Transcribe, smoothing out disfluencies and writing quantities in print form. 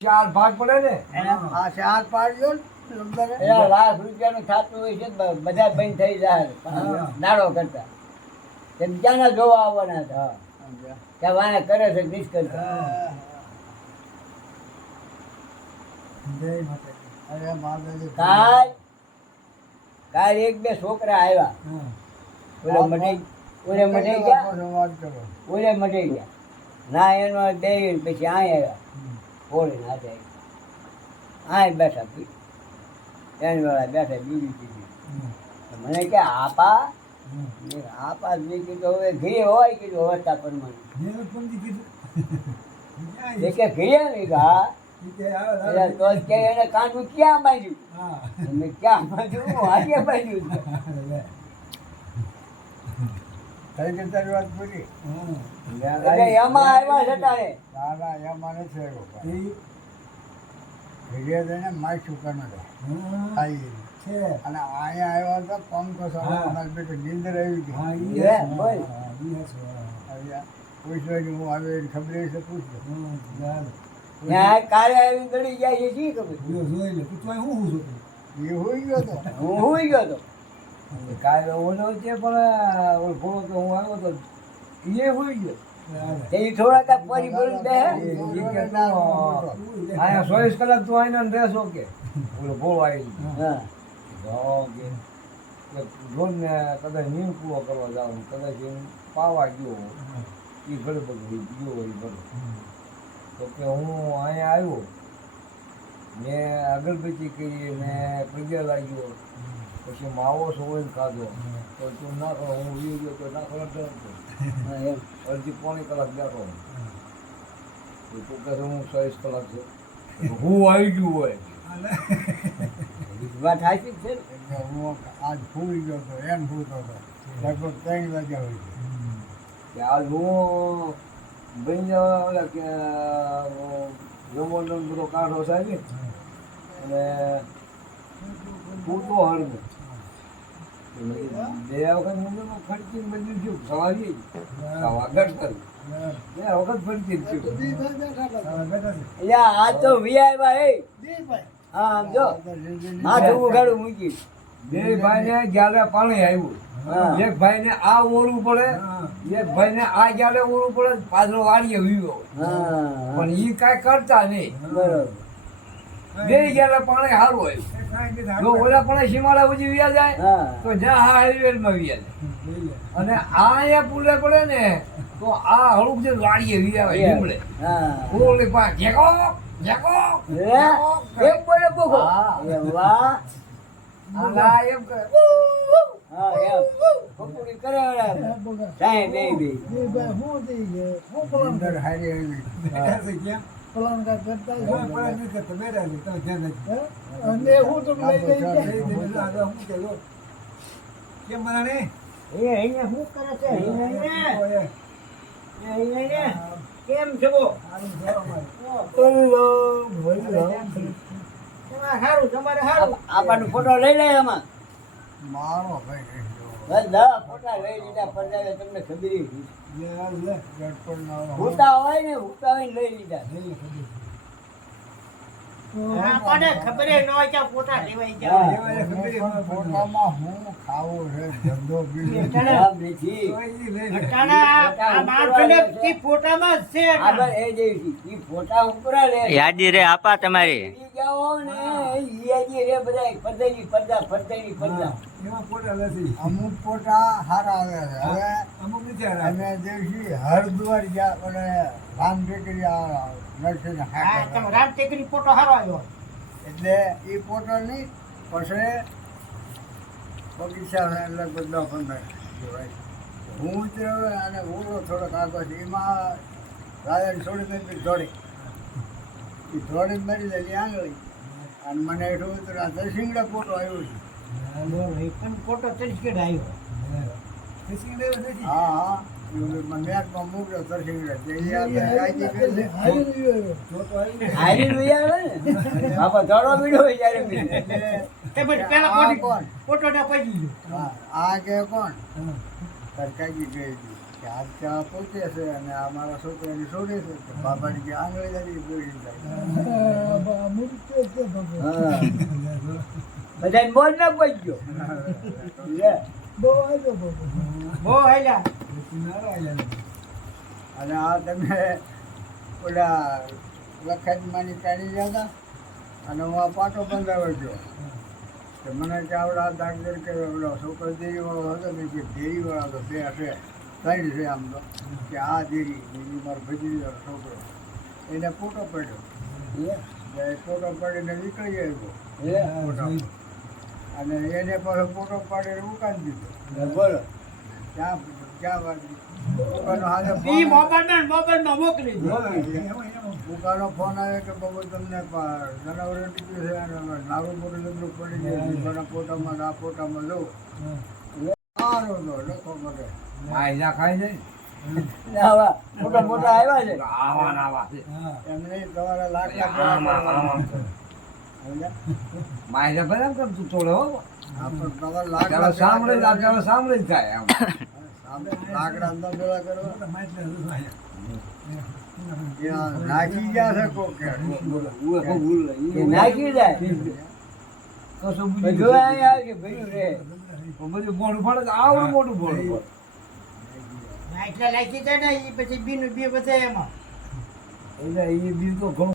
ચાર ભાગ પડે ને આ 4 પાડ્યો લાખ રૂપિયાનું થતું હોય છે બધા બંધ થઈ જાય નાડો કરતા તેમ ક્યાંના જોવા આવવાના હતા કે વાને કરે છે નિષ் કરતા કાલ એક બે છોકરા આવ્યા ઓલે મટી ગયા ના એનો દે પછી આ આવ્યા પોળી ના જાય આ બેઠા એની વાળા બેઠા બીજી કીધી મને કે આપા મેં કીધું હવે ઘી હોય કીધું અવસ્થા પરમાણે કે ઘી ને હા તો કે એને કાંડું ક્યાં બાંધ્યું મેં ક્યાં બાંધ્યું હું હાથે બાંધ્યું વાત પૂરી એમાં આવ્યા છે તારે એમાં નથી આવ્યો માછું કનડે અને અહીંયા આવ્યા હતા પંખો સામે બેઠો નીંદર આવી ગઈ પૂછવાની હું આવે ખબર છે પૂછજો કાલે આવી ગળી જાય છે શી ખબર એ હોઈ ગયો તો હું હોઈ ગયો તો કાલે ઓલો છે પણ ઓળખો તો હું આવ્યો તો એ હોઈ ગયો એ થોડા પરી બોલી દે અહીંયા 24 કલાક તું આવીને રહેશો કે ઓલો ભોળો આવી જોન ને કદાચ નીમ પૂરો કરવા જવાનું કદાચ એમ પાવા ગયો એ ઘરે બધું ગયો હોય બધું તો કે હું અહીંયા આવ્યો મેં અગરબત્તી કરી ને પૂજા લાગ્યો પછી માવો સોઈને ખાધો તો તું ના કરો હું વી ગયો તો ના કરો અડધી પોણી કલાક બેઠો તું કહે હું 24 કલાક છે હું આવી ગયું હોય વાત સાચી છે એટલે હું આજ ફૂઈ ગયો હતો એમ ફૂતો હતો લગભગ 3 વાગ્યા હોય કે આજ હું બની ઓલા કે રમોનો બધો કાઢો સાહેબ અને ફૂટો હળવું બે વખત હું ફરતી બધું થયું સવારી આગળ કર્યું બે વખત ફરતી થયું આ તો વીઆઈ હે હા આમ જો માથું ઉઘાડું મૂકી બે ભાઈ ને જ્યારે પાણી આવ્યું એક ભાઈ ને આ ઓળવું પડે એક ભાઈ ને આ જ્યારે ઓળવું પડે પાછળ વાળીએ વીવો પણ ઈ કાંઈ કરતા નહીં બરોબર બે જ્યારે પાણી સારું આવ્યું જો ઓલા પણ સીમાડા ઉજી વ્યા જાય તો જ્યાં આ હાઈવે માં વ્યા જાય અને આ અહીંયા પુલે પડે ને તો આ હળુક જે વાળીએ વ્યા લીમડે ઓલે પા ઘેકો ઘેકો એક બોલે બોકો વાહ આલા એમ કરે હા એમ પકોડી કરે સાહેબ બે અંદર હારી આવી કેમ છો આપણને ફોટો લઈ લે એમાં મારો ભાઈ બધા ફોટા લઈ લીધા પંજાબે તમને ખબર હુતા હોય ને લઈ લીધા ફોટામાં હું ખાવું છે ધંધો યાદી રે આપા તમારી અમુક ફોટા સારા આવે છે હવે અમે જેવી હરદ્વાર ગયા અને રામ ટેકરી નરસિંહ રામ ટેકરી ફોટો સારો આવ્યો એટલે એ ફોટો નહીં પછી બગીચા લગભગ 10-15 હું ઉતર્યો અને ઓલો થોડોક આગળ છે એમાં રાયણ છોડી દોડી એ દોડી મરી જાય આંગળી અને મને એટલું ઉતર્યા દર્શિંગડા ફોટો આવ્યો છે પણ ફોટો તરીકે આવ્યો હા હા મેચમાં મૂક્યો દર્શિંગડા આ કે કોણ સરકારી ગઈ કે આ ત્યાં પહોંચે છે અને આ મારા છોકરાની છોડે છે બાબાની કે આંગળી જાય હા બધાને બોલ ના પહોંચ્યો લે બહુ હાલ્યા અને આ તમે ઓલા લખાઈમાંની કાઢી ગયા હતા અને હું આ પાટો બંધાવ્યો ગયો તો મને કે આવડા ડાક્ટર કે ઓલો છોકરો દેરીવાળો હતો ને કે દેરીવાળો હતો બે છે ત્રણ છે આમ તો કે આ દેરી મારો ભજરીવાળો છોકરો એને ફોટો પડ્યો એ ફોટો પાડીને નીકળી આવ્યો ફોટો અને એને પાછો ફોટો પાડીને ઉકાળી દીધો બોલો ક્યાં ક્યાં વાગ્યું દુકાનો હાથે ઈ ફોન મોબાઈલમાં મોકલી દો દુકાનો ફોન આવે કે બાબુ તમને જનાવર ટીક્યું છે અને નારું મોટું લગ્ન પડી જાય દુકાનના ફોટામાં આ ફોટામાં લો સારું લો લખો મને માયલા ખાઈ જાય આવા મોટા મોટા આવ્યા છે આવા ને આવા છે. એમને તમારા લાખ આમાં આમાં માયલા ભલે કેમ તું તોડે હો તમારા અત્યારે સાંભળે જ અત્યારે સાંભળે જ થાય આમ લાકડા અંદર ભેળા કરવા નાખી ગયા છે કોક કે એ નાખી જાય કશું પછી બીજું જોવા અહીંયા આવે કે ભર્યું રે બધું મોઢું પડે તો આવડું મોટું મોઢું પડે એટલે લાગી જાય ને એ પછી બીનું બી વધે એમાં એટલે એ બીજું તો ઘણું